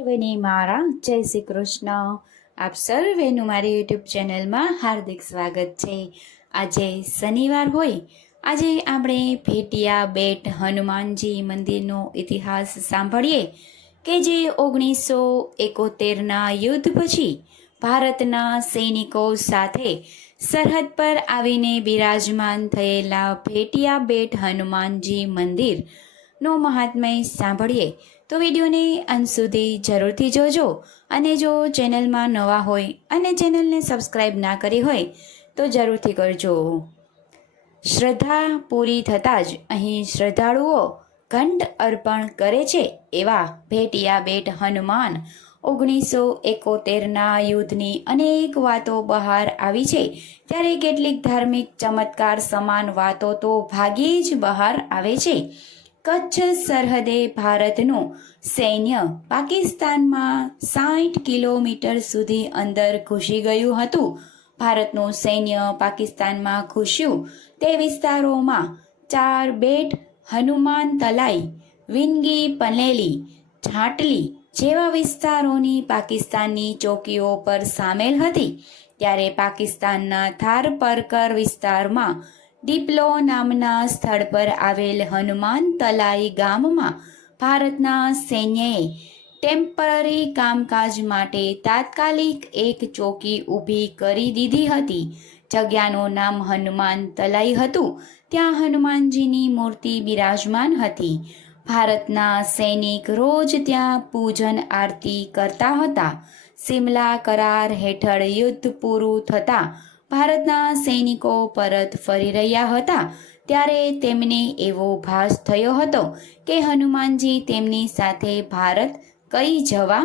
સર્વેને મારા જય શ્રી કૃષ્ણ આપ સર્વેનું મારી યુટ્યુબ ચેનલમાં હાર્દિક સ્વાગત છે. આજે શનિવાર હોય. આજે આપણે ભેટિયા, બેટ, હનુમાનજી મંદિરનો ઇતિહાસ સાંભળીએ કે જે ઓગણીસો એકોતેરના યુદ્ધ પછી ભારતના સૈનિકો સાથે સરહદ પર આવીને બિરાજમાન થયેલા ભેટિયા, બેટ, હનુમાનજી મંદિર નો મહાત્મય સાંભળીએ તો વિડીયોને અંત સુધી જરૂરથી જોજો. અને જો ચેનલમાં નવા હોય અને ચેનલને સબસ્ક્રાઈબ ના કરી હોય તો જરૂરથી કરજો. શ્રદ્ધા પૂરી થતાં જ અહીં શ્રદ્ધાળુઓ ઘંટ અર્પણ કરે છે એવા ભેટિયા બેટ હનુમાન ઓગણીસો એકોતેરના યુદ્ધની અનેક વાતો બહાર આવી છે. ત્યારે કેટલીક ધાર્મિક ચમત્કાર સમાન વાતો તો ભાગ્યે જ બહાર આવે છે. કચ્છ સરહદે ભારતનું સૈન્ય પાકિસ્તાનમાં સાઠ કિલોમીટર સુધી અંદર ઘૂસી ગયું હતું. ભારતનું સૈન્ય પાકિસ્તાનમાં ઘૂસ્યું તે વિસ્તારોમાં ચાર બેટ, હનુમાન તલાઈ વિનગી પનેલી, ઝાટલી જેવા વિસ્તારોની પાકિસ્તાનની ચોકીઓ પર સામેલ હતી. ત્યારે પાકિસ્તાનના થાર પરકર વિસ્તારમાં ડિપ્લો નામના સ્થળ પર આવેલ હનુમાન તલાઈ ગામમાં ભારતના સૈન્યએ ટેમ્પરરી કામકાજ માટે તાત્કાલિક એક ચોકી ઊભી કરી દીધી હતી. જગ્યાનું નામ હનુમાન તલાઈ હતું. ત્યાં હનુમાનજીની મૂર્તિ બિરાજમાન હતી. ભારતના સૈનિક રોજ ત્યાં પૂજન આરતી કરતા હતા. સિમલા કરાર હેઠળ યુદ્ધ પૂરું થતાં ભારતના સૈનિકો પરત ફરી રહ્યા હતા ત્યારે તેમને એવો ભાસ થયો હતો કે હનુમાનજી તેમની સાથે ભારત કઈ જવા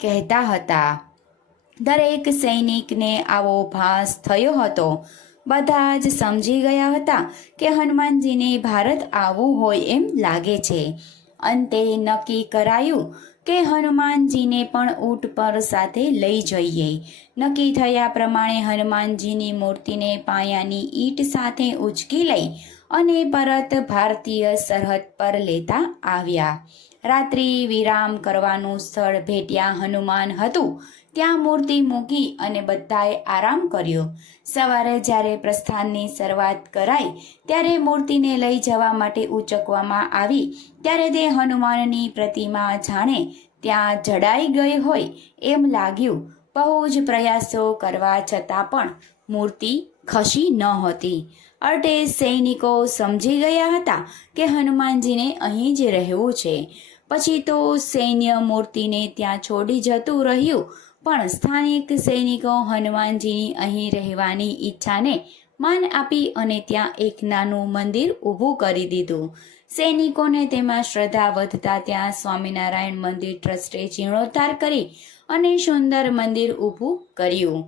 કહેતા હતા. દરેક સૈનિકને આવો ભાસ થયો હતો. બધા જ સમજી ગયા હતા કે હનુમાનજીને ભારત આવવું હોય એમ લાગે છે. અંતે નક્કી કરાયું કે હનુમાનજીને પણ ઊંટ પર સાથે લઈ જઈએ. નક્કી થયા પ્રમાણે હનુમાનજીની મૂર્તિને પાયાની ઈંટ સાથે ઉચકી લઈ અને પરત ભારતીય સરહદ પર લેતા આવ્યા. રાત્રિ વિરામ કરવાનું સ્થળ ભેટ્યા હનુમાન હતું. ત્યાં મૂર્તિ મૂકી અને બધાએ આરામ કર્યો. સવારે જ્યારે પ્રસ્થાનની શરૂઆત કરાઈ, ત્યારે મૂર્તિને લઈ જવા માટે ઉચકવામાં આવી, ત્યારે તે હનુમાનની પ્રતિમા જાણે ત્યાં જડાઈ ગઈ હોય એમ લાગ્યું. બહુ જ પ્રયાસો કરવા છતાં પણ મૂર્તિ ખસી ન હતી. અર્થે સૈનિકો સમજી ગયા હતા કે હનુમાનજીને અહીં જ રહેવું છે. પછી તો સૈન્ય મૂર્તિને ત્યાં છોડી જતું રહ્યું, પણ સ્થાનિક સૈનિકો હનુમાનજીની અહીં રહેવાની ઈચ્છાને માન આપી અને ત્યાં એક નાનું મંદિર ઊભું કરી દીધું. સૈનિકોને તેમાં શ્રદ્ધા વધતા ત્યાં સ્વામિનારાયણ મંદિર ટ્રસ્ટે જીર્ણોદ્ધાર કરી અને સુંદર મંદિર ઊભું કર્યું.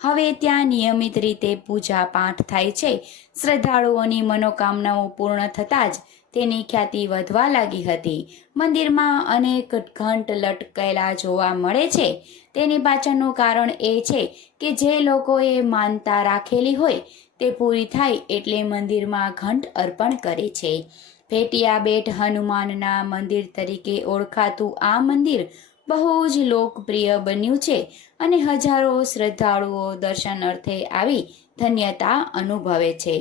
હવે ત્યાં નિયમિત રીતે પૂજા પાઠ થાય છે. શ્રદ્ધાળુઓની મનોકામનાઓ પૂર્ણ થતાં જ તેની ખ્યાતિ વધવા લાગી હતી. મંદિરમાં અનેક ઘંટ લટકેલા જોવા મળે છે. તેની પાછળનું કારણ એ છે કે જે લોકોએ માનતા રાખેલી હોય તે પૂરી થાય એટલે મંદિરમાં ઘંટ અર્પણ કરે છે. ભેટિયા બેટ હનુમાનના મંદિર તરીકે ઓળખાતું આ મંદિર બહુ જ લોકપ્રિય બન્યું છે અને હજારો શ્રદ્ધાળુઓ દર્શન અર્થે આવી ધન્યતા અનુભવે છે.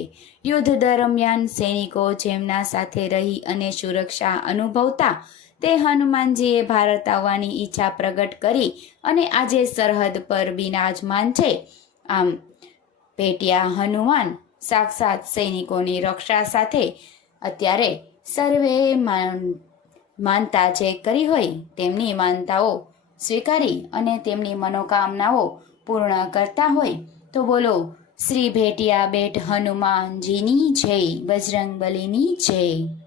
યુદ્ધ દરમિયાન સૈનિકો જેમના સાથે રહી અને સુરક્ષા અનુભવતા તે હનુમાનજીએ ભારત આવવાની ઈચ્છા પ્રગટ કરી અને આજે સરહદ પર બિરાજમાન છે. આમ પેટિયા હનુમાન સાક્ષાત સૈનિકોની રક્ષા સાથે અત્યારે સર્વે માનતા જે કરી હોય, તેમની માનતાઓ સ્વીકારી અને તેમની મનોકામનાઓ પૂર્ણ કરતા હોય, તો બોલો, શ્રી ભેટિયા બેટ હનુમાનજીની જય બજરંગ બલીની જય.